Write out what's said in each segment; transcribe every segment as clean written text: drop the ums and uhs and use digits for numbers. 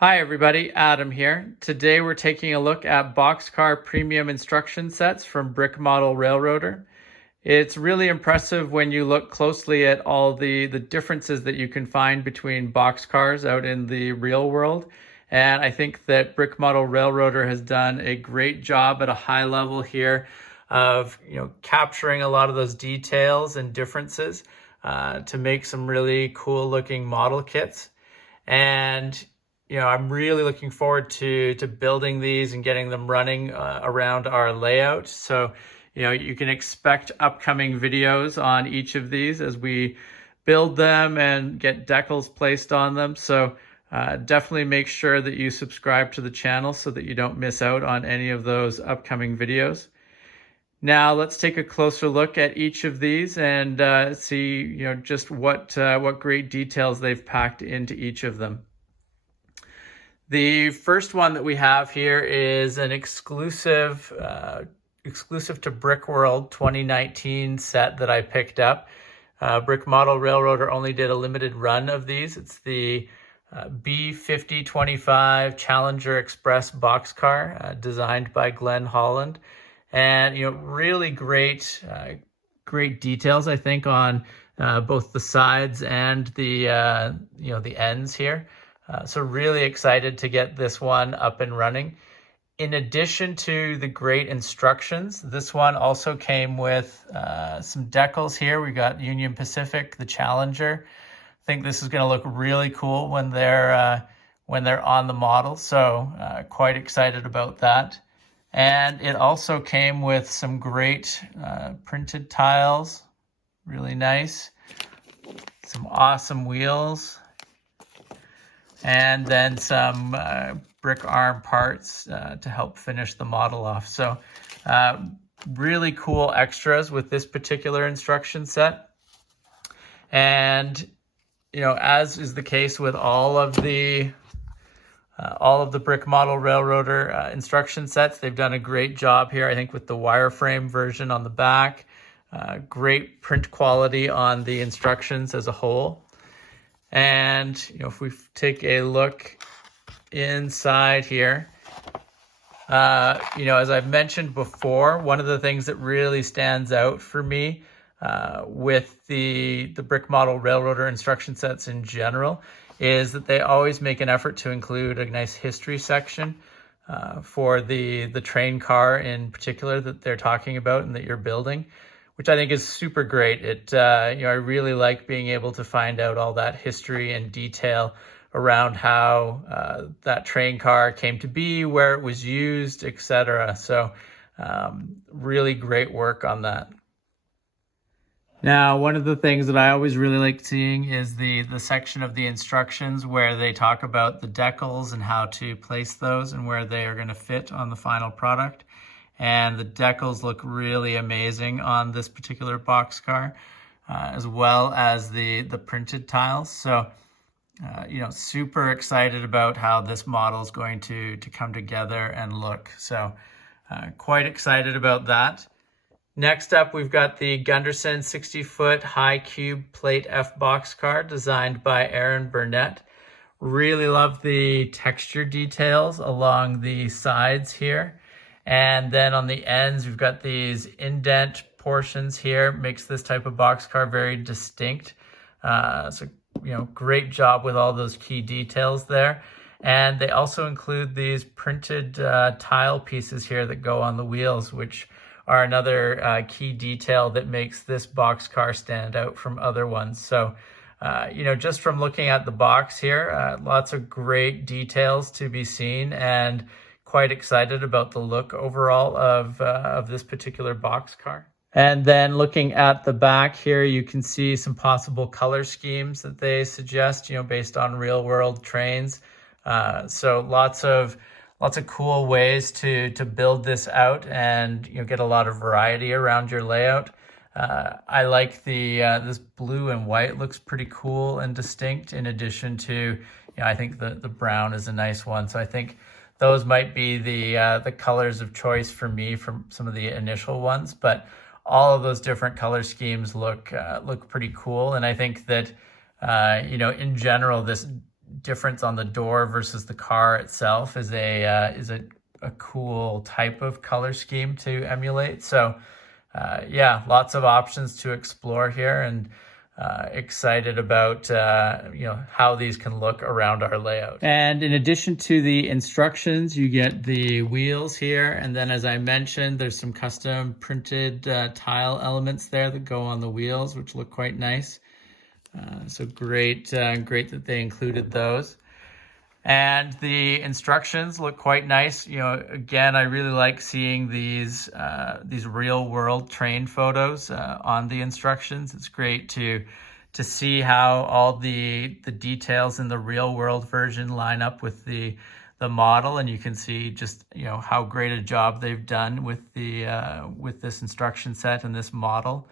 Hi everybody, Adam here. Today we're taking a look at Boxcar premium instruction sets from Brick Model Railroader. It's really impressive when you look closely at all the differences that you can find between boxcars out in the real world. And I think that Brick Model Railroader has done a great job at a high level here of capturing a lot of those details and differences to make some really cool looking model kits. And I'm really looking forward to building these and getting them running around our layout. So, you can expect upcoming videos on each of these as we build them and get decals placed on them. So definitely make sure that you subscribe to the channel so that you don't miss out on any of those upcoming videos. Now let's take a closer look at each of these and see, just what great details they've packed into each of them. The first one that we have here is an exclusive to Brickworld 2019 set that I picked up. Brick Model Railroader only did a limited run of these. It's the B5025 Challenger Express boxcar designed by Glenn Holland. And really great details, I think, on both the sides and the the ends here. So really excited to get this one up and running. In addition to the great instructions, this one also came with some decals here. We got Union Pacific, the Challenger. I think this is going to look really cool when they're on the model. So quite excited about that. And it also came with some great printed tiles, really nice. Some awesome wheels. And then some brick arm parts to help finish the model off. So really cool extras with this particular instruction set. And, as is the case with all of the Brick Model Railroader instruction sets, they've done a great job here, I think, with the wireframe version on the back. Great print quality on the instructions as a whole. And, if we take a look inside here, as I've mentioned before, one of the things that really stands out for me with the Brick Model Railroader instruction sets in general is that they always make an effort to include a nice history section for the train car in particular that they're talking about and that you're building, which I think is super great. It, I really like being able to find out all that history and detail around how that train car came to be, where it was used, etc. So really great work on that. Now, one of the things that I always really like seeing is the section of the instructions where they talk about the decals and how to place those and where they are going to fit on the final product. And the decals look really amazing on this particular boxcar, as well as the printed tiles. So, super excited about how this model is going to come together and look. So, quite excited about that. Next up, we've got the Gundersen 60-foot high cube plate F boxcar designed by Aaron Burnett. Really love the texture details along the sides here. And then on the ends, we've got these indent portions here. Makes this type of boxcar very distinct. So, great job with all those key details there. And they also include these printed tile pieces here that go on the wheels, which are another key detail that makes this boxcar stand out from other ones. So, just from looking at the box here, lots of great details to be seen, and quite excited about the look overall of this particular boxcar. And then looking at the back here, you can see some possible color schemes that they suggest, based on real world trains. So lots of cool ways to build this out and get a lot of variety around your layout. I like this blue and white looks pretty cool and distinct, in addition to, I think the brown is a nice one. So I think those might be the colors of choice for me from some of the initial ones, but all of those different color schemes look pretty cool. And I think that in general, this difference on the door versus the car itself is a cool type of color scheme to emulate. So yeah, lots of options to explore here, and excited about how these can look around our layout. And in addition to the instructions, you get the wheels here, and then as I mentioned, there's some custom printed tile elements there that go on the wheels, which look quite nice. So great that they included those. And the instructions look quite nice. Again, I really like seeing these real world train photos on the instructions. It's great to see how all the details in the real world version line up with the model, and you can see just how great a job they've done with this instruction set and this model.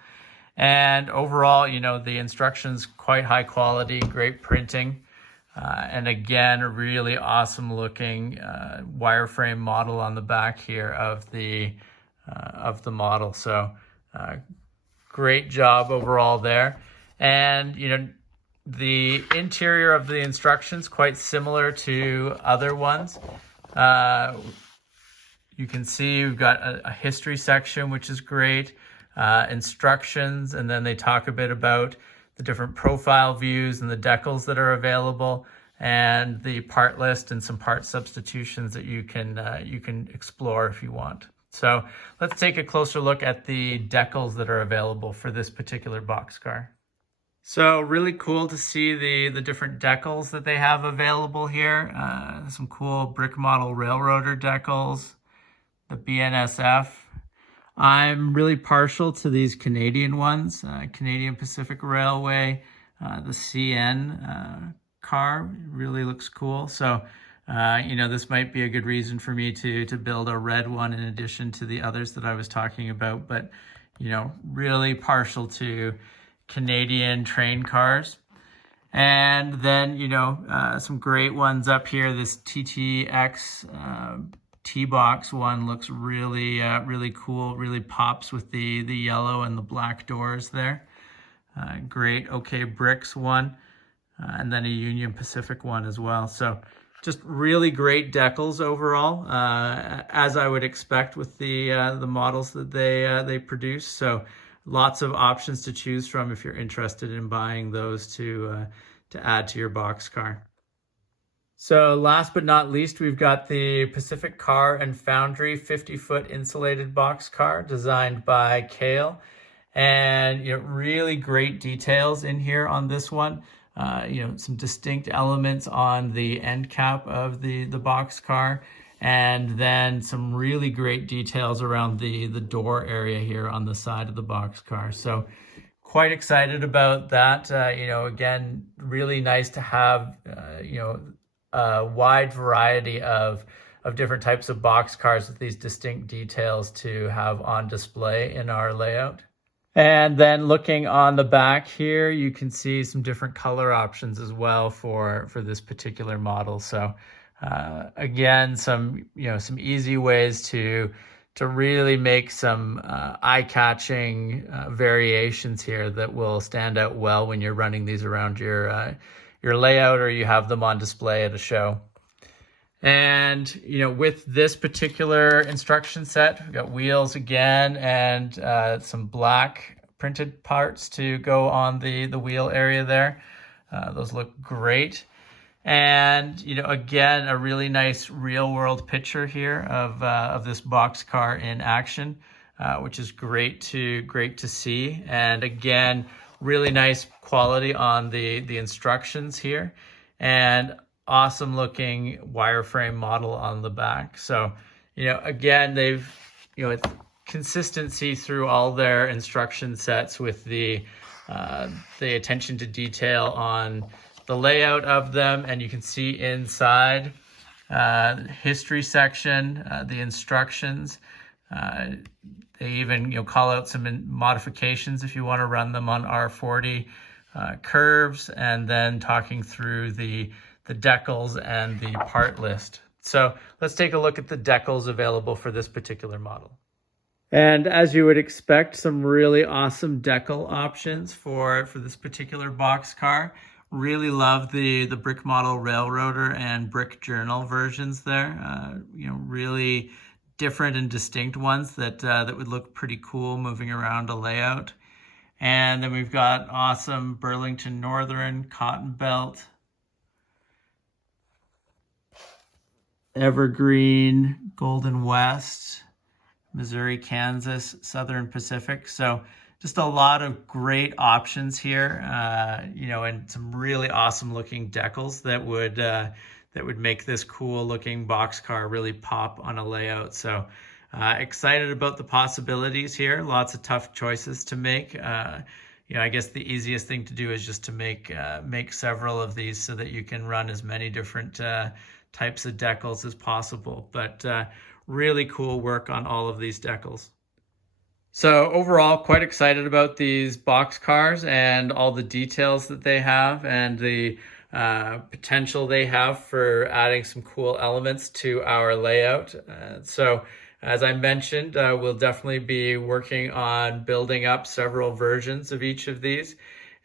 And overall, the instructions quite high quality, great printing. And again, a really awesome looking wireframe model on the back here of the model. So great job overall there. And the interior of the instructions quite similar to other ones. You can see we've got a history section, which is great, instructions, and then they talk a bit about the different profile views and the decals that are available, and the part list and some part substitutions that you can explore if you want. So let's take a closer look at the decals that are available for this particular boxcar. So really cool to see the different decals that they have available here. Some cool brick model railroader decals, the BNSF. I'm really partial to these Canadian ones, Canadian Pacific Railway, the CN car really looks cool. So, this might be a good reason for me to build a red one in addition to the others that I was talking about. But, really partial to Canadian train cars. And then, some great ones up here. This TTX T-box one looks really, really cool, really pops with the yellow and the black doors there. Great OK Bricks one, and then a Union Pacific one as well. So just really great decals overall, as I would expect with the models that they produce. So lots of options to choose from if you're interested in buying those to add to your boxcar. So last but not least, we've got the Pacific Car and Foundry 50-foot insulated boxcar designed by Kale. And really great details in here on this one. Some distinct elements on the end cap of the boxcar, and then some really great details around the door area here on the side of the boxcar. So quite excited about that. Again, really nice to have a wide variety of different types of boxcars with these distinct details to have on display in our layout. And then looking on the back here, you can see some different color options as well for this particular model. So again, some easy ways to really make some eye-catching variations here that will stand out well when you're running these around your layout, or you have them on display at a show. And with this particular instruction set, we've got wheels again, and some black printed parts to go on the wheel area there. Those look great. And again, a really nice real world picture here of this boxcar in action, which is great to see. And again, really nice quality on the instructions here, and awesome looking wireframe model on the back. So, again, they've, it's consistency through all their instruction sets with the attention to detail on the layout of them. And you can see inside history section, the instructions. They even call out some modifications if you want to run them on R40 curves, and then talking through the decals and the part list. So let's take a look at the decals available for this particular model. And as you would expect, some really awesome decal options for this particular boxcar. Really love the brick model railroader and brick journal versions there. Really different and distinct ones that would look pretty cool moving around a layout. And then we've got awesome Burlington Northern, Cotton Belt, Evergreen, Golden West, Missouri, Kansas, Southern Pacific. So just a lot of great options here, and some really awesome looking decals that would make this cool looking boxcar really pop on a layout. So excited about the possibilities here. Lots of tough choices to make. I guess the easiest thing to do is just to make several of these so that you can run as many different types of decals as possible. But really cool work on all of these decals. So overall, quite excited about these box cars and all the details that they have and the potential they have for adding some cool elements to our layout. So as I mentioned, we'll definitely be working on building up several versions of each of these.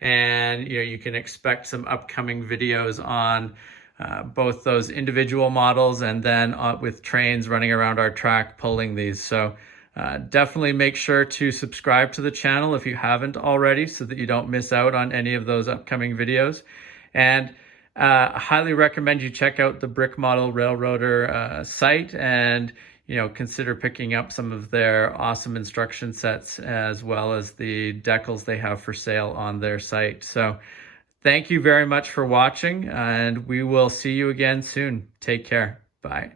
And you can expect some upcoming videos on both those individual models and then with trains running around our track pulling these. So definitely make sure to subscribe to the channel if you haven't already so that you don't miss out on any of those upcoming videos. And I highly recommend you check out the Brick Model Railroader site and consider picking up some of their awesome instruction sets as well as the decals they have for sale on their site. So thank you very much for watching, and we will see you again soon. Take care. Bye.